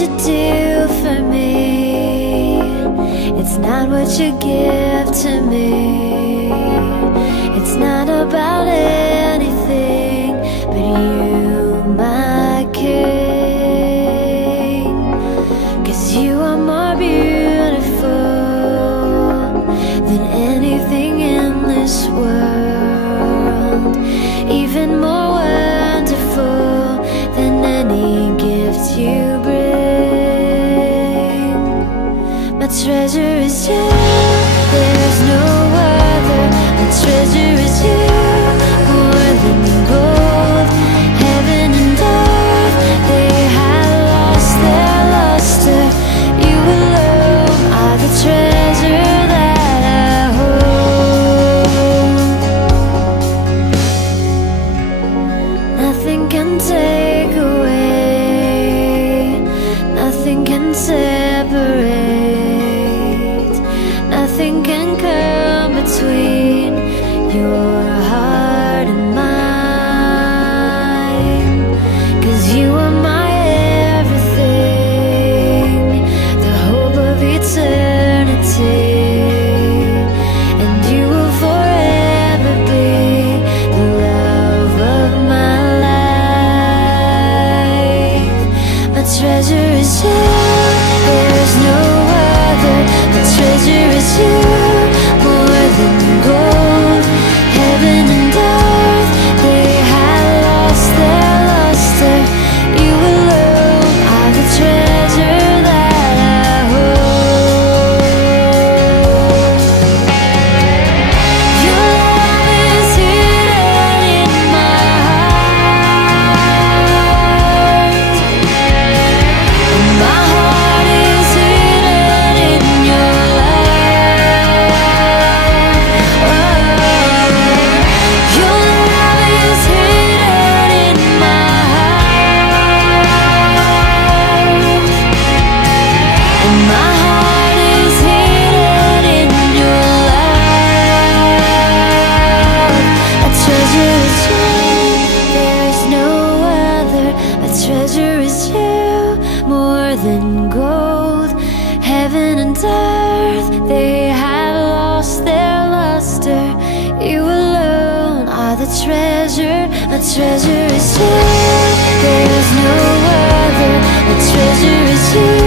you do for me, it's not what you give to me. It's not about anything but you, my king. 'Cause you are more beautiful than anything in this world, even more wonderful than any gift you bring. My treasure is you, there's no other. My treasure is you, more than gold. Heaven and earth, they had lost their luster. You alone are the treasure that I hold. Nothing can take away, nothing can separate, nothing can come between your heart and mine. 'Cause you are my everything, the hope of eternity, and you will forever be the love of my life. My treasure is you, there's no other. My treasure is you, more than gold. Heaven and earth, they had lost their luster. You alone are the treasure that I hold. Your love is hidden in my heart, and my heart is hidden in your love. Your love is hidden in my heart, and my heart is hidden in your love. My treasure is you, there is no other. My treasure is you, more than gold. Heaven and earth, they have lost their luster. You alone are the treasure. My treasure is you, there is no other. My treasure is you.